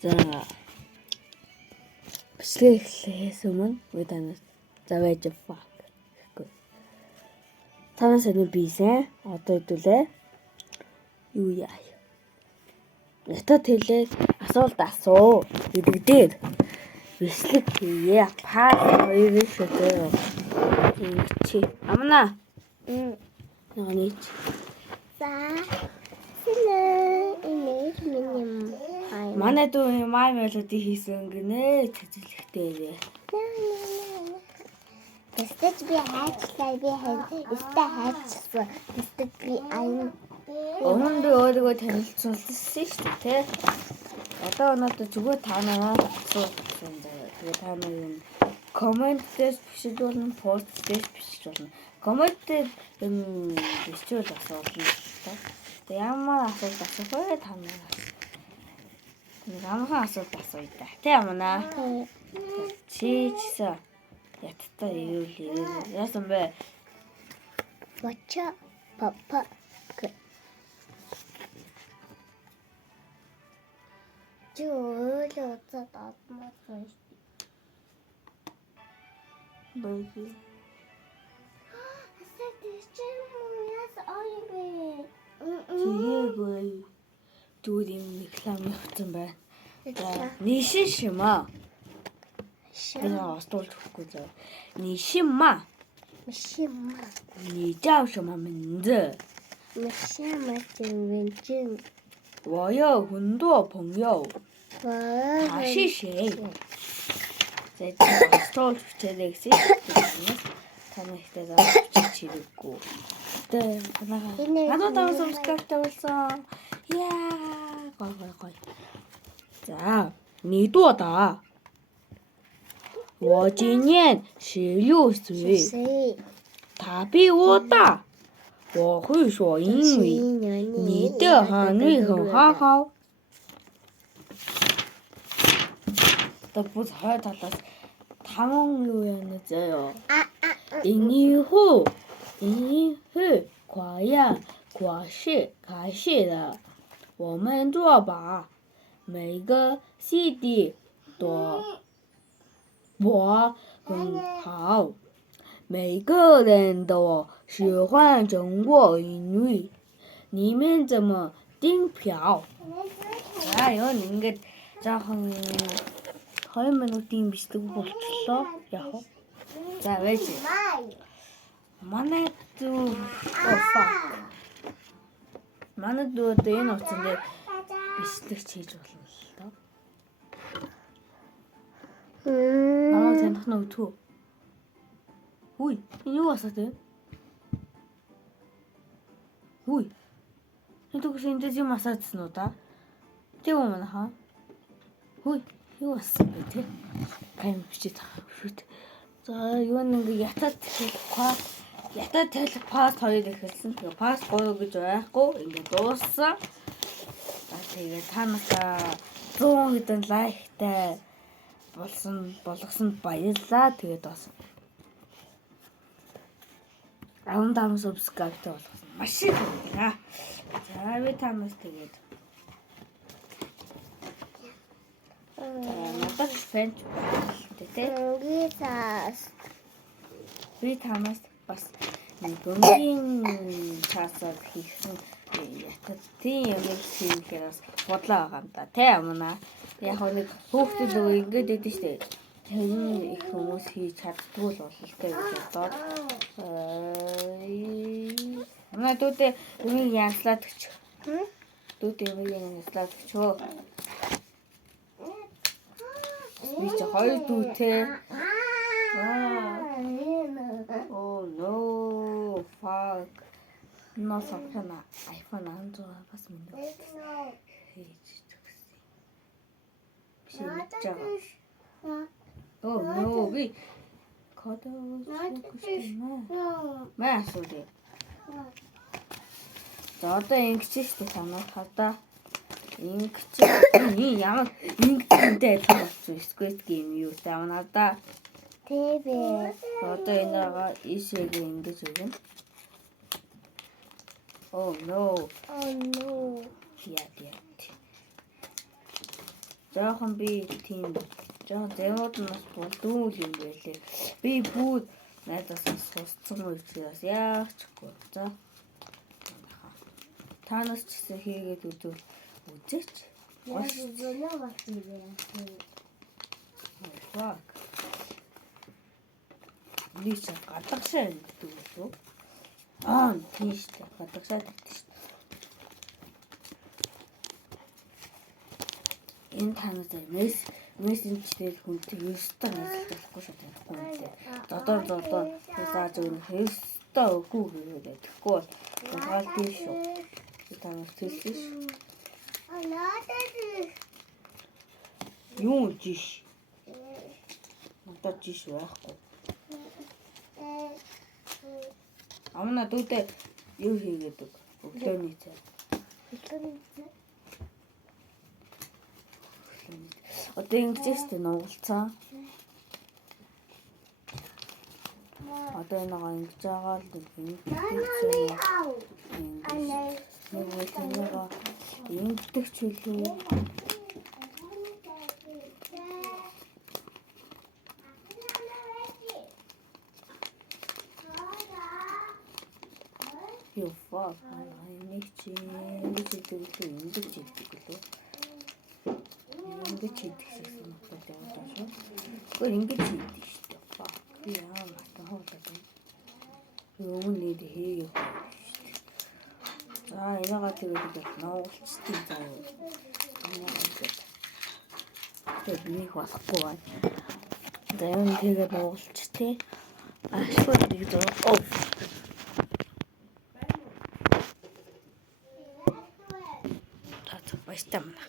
За бичлэг эхлэхээс өмнө видеоноос завэж фак. Танаас энэ бийсэн. Одоо хэдүүлээ. Юу яа. Ятад хэлээ асуулт асуу. Гэдэг дээр бичлэг хийе. Пас хоёр шүтээ. Чи амна. Яаний. За. Сэлээ. Имэж минь. Манай дүү май мелоди хийсэн гинэ. Цэцэлхтэй. Тэстэж би хайчлаа би өстө хайчсан. Тэстэж би аян. Өмнө би өөрийгөө танилцуулсан шүү дээ, тэ. Одоо өнөөдөр зүгээр та нараа асуусан заяа. Тэгээ та нарын комментээс бичиж болно, постдээс бичиж болно. Комментээр бичвэл асуулна л та. Тэгээ ямар асуулт асуух вэ та нараа? Нэг амархан асуулт асууя да. Тэ амнаа. Чичсэн. Яттай ирүүл. Яасан бэ? Вача папа. Жөөлөө уцаад авмаар шүү. Бэйби. Асаа тийчээ яс ой Тигээгүй. Дүүрийн реклам явуулсан байна. Нишишима. Я остолт хөхгүй зөө. Нишима. Мишима. Ни жао шима минзэ. Мишима чинь 我有很多朋友， 와. 他是谁？在这остолт хүчээрээ та нартай чичирэггүй. Тэ надад таван subscribe тавьсан. Яа, гой. За, 你多大？我今年16岁， 세. 他比我大。我会说英语，你的韩语很好。또 보자, 다다 탐험요에는 저요. 인이후, 과야, 과시, 가시的，我们做吧。每个CD都我很好。每个人都喜欢中国英语，你们怎么订票？자, 이건 ингээд жоохон 2 минутын бичлэг болчихлоо. Яг. За, байж. Манай дүү Манай дүү одоо энэ утсан дээр бичлэг хийж болно л доо. Намайг таних нь өвдгөө. Ui, юу асаад вэ? Ui. Энэ төгс энэ юм асаадсан уу да? Тэг юм аа. Ui, юу ассан бэ те? Камер бичиж байгаа шүү дээ. За, юу нэг ятад телепаст 2 эхэлсэн. Тэгээ паст 3 гэж байхгүй. Ингээд дууссан. За, тэгээ та нараа 100 хэдэн лайктай болгосон баярлалаа. Тэгээд бас 15 subscribe-тай болгосон. Маш их баярлалаа. За, би тамаас тэгээд надад фэн тэ. Би тамаас бас нэг бөмбөгийн часаар хийсэн ятад тийм юм хийхээр бас бодлоо байгаа юм да. Тэ амнаа. Яг нэг хүүхдүүд нөгөө ингэж идэв штэ. Тэр их хүмүүс хийж чаддгүй л бололтой гэж бодоод манай дүүтэй юмыг янзлаад өгч. Дүүтэй юмыг янзлаад өгчөө. Би ч 2 дүүтэй. Oh no, fuck. No, сохрана. iPhone 16 бас минь. Хийж төгсөн. Би мэдэж байгаа. Oh no, би кодоо маа асууя. За одоо ингэж штэ санаа хадаа. Ингэж ямар ингэдэй адилхан болсон Squid Game юу таав надаа. ТВ. Одоо энэгаа ишээг ингэж өгнө. Oh no. Oh no. Яа. Жоохон би тийм жоохон зэмүүд нас болдгүй юм байлээ. Би бүр найдаас сусцсан учраас яачгүй. За. Танаас ч гэсэн хийгээд үзвэл үзээч. Яаж зөнөө болсон бэ? Fuck. Лич гадагшаа гэдэг үү? Тийм шүү дээ. Гадагшаа гэдэг шүү дээ. Энэ танаас мессенжээр хүнтэй ёстой ажиллахгүй шүү дээ. Хүнтэй. Зодоо зааж өгөх ёстой үгүй гэдэг. Тэгэхгүй бол гаалт шүү. Би танаас хэлсэн шүү. Юу жиш? Надад жиш байхгүй. Амна дүүтэй юу хийгээд үг? Өглөөний цай. Одоо ингэж нуугалцсан. Одоо энэ гоо ингэж байгаа л ингэдэгч үлээ. Юу фак нэг чи ингэж хийдэг лөө. Ингэж хийдэг шиг санагдаад яваад шүү. Гэхдээ ингэж хийдэг шүү дээ. Фак. Би яа мартаа хоолой. Өмнө нь хийгээ. За энэгаа тэгээд нуугуулчдээ заа. Тэгээд нэг болохгүй байна. За энэ тэгээд нуугуулчдээ. Ашгүй бид баштамна.